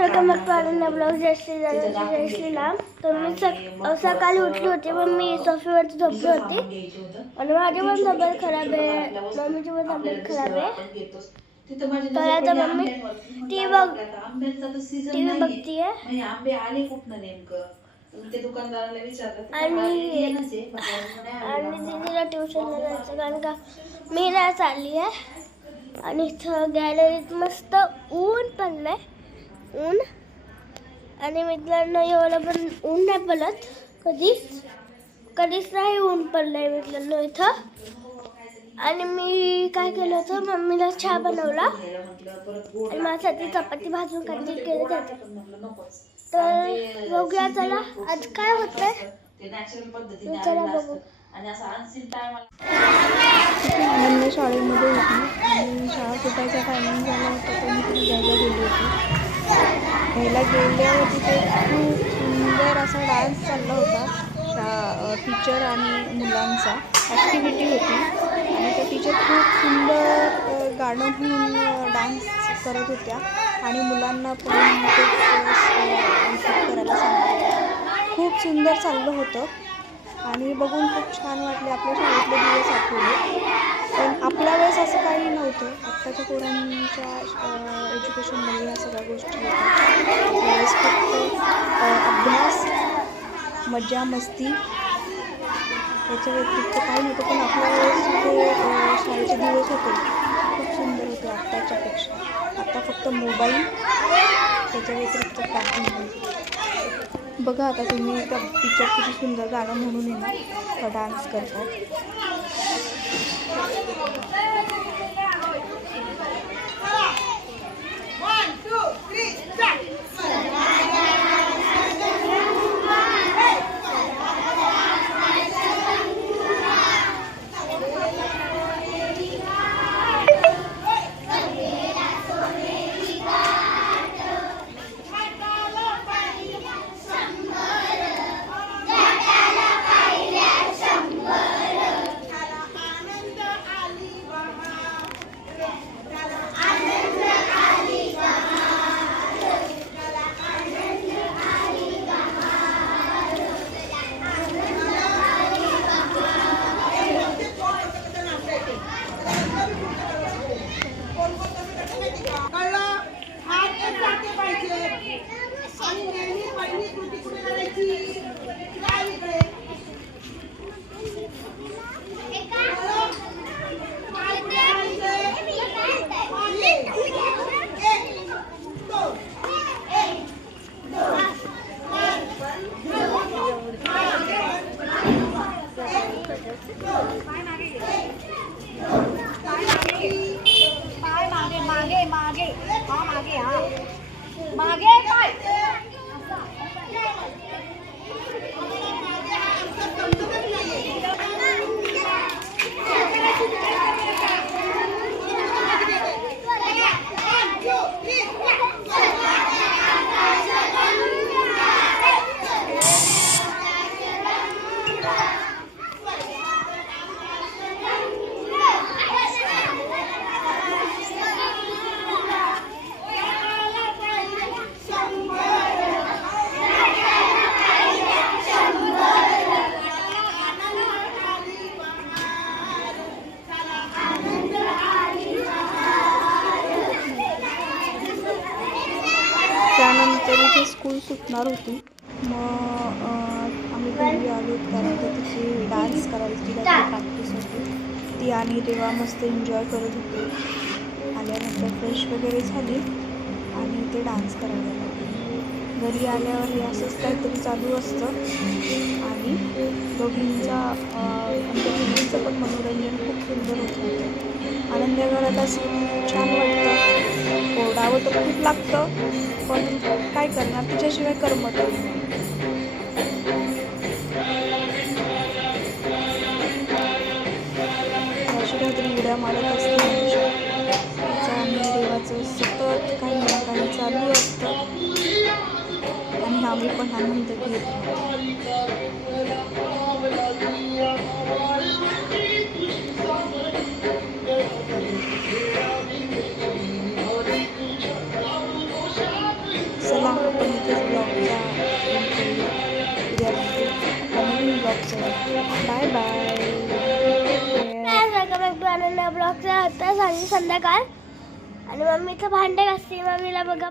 Welcome back to Ananya blog. जय श्रीराम. तर मी सकाळी उठली होती, पण मी सोफीवरती झोपली होती आणि माझी पण तब्येत खराब आहे, मम्मीची पण तब्येत खराब आहे. तर आता मम्मी टी व्ही बघतीये आणि दीदीला ट्युशनला जायचं, कारण का मी नाही चालली आहे. आणि इथं गॅलरीत मस्त ऊन पडलंय, ऊन. आणि मित्रांनो एवढं पण ऊन नाही पडत, कधीच नाही ऊन पडलंय मित्रांनो इथं. आणि मी काय केलं होतं, मम्मीला चहा बनवला आणि माझ्यासाठी चपाती भाजून काहीतरी केलं जातं. तर बघूया चला आज काय होतंय, चला बघू. आनंद शाळेमध्ये होती आणि शाळा सुटायचा टायमिंग झाला होता, तर मी तिथे घ्यायला गेली होती. घ्यायला गेल्यावर तिथे खूप सुंदर असा डान्स चालला होता. टीचर आणि मुलांचा ॲक्टिव्हिटी होती आणि त्या टीचर खूप सुंदर गाणं म्हणून डान्स करत होत्या आणि मुलांना पण करायला सांगितलं. खूप सुंदर चाललं होतं आणि बघून खूप छान वाटले. आपल्या शाळेतले दिवस आठवले, पण आपल्या वेळेस असं काही नव्हतं. आत्ताच्या पोरांच्या एज्युकेशनमध्ये ह्या सगळ्या गोष्टी होतात. आपल्या वेळेस फक्त अभ्यास, मजा मस्ती याच्या व्यतिरिक्त काही नव्हतं. पण आपल्या वेळेस जे शाळेचे दिवस होते खूप सुंदर होते आत्ताच्यापेक्षा. आता फक्त मोबाईल, त्याच्या व्यतिरिक्त काही नाही. बघा आता तुम्ही त्या टीचर किती सुंदर गाणं म्हणून येणार डान्स करतात. त्यानंतर इथे स्कूल सुटणार होती. मग आम्ही घरी आलो, कारण का तिथे डान्स करायची प्रॅक्टिस होती ती, आणि तेव्हा मस्त एन्जॉय करत होते. आल्यानंतर फ्रेश वगैरे झाली आणि ते डान्स करायला लागले. घरी आल्यावर हे असंच काहीतरी चालू असतं आणि दोघींचा आमच्या दोघींचं पण मनोरंजन खूप सुंदर होत होतं. आनंद घरात असं छान वाटतं. ओरडावं तर खूप लागतं, पण काय करणार, तिच्याशिवाय करमत नाही. अशी काहीतरी उड्या मारत असते तिचं आणि देवाचं सतत काही ना काही चालू असतं आणि आम्ही पण आनंद घेतो. Bye bye. ब्लॉगचा आता झाली संध्याकाळ आणि मम्मीचं भांडे घासते. मम्मीला बघा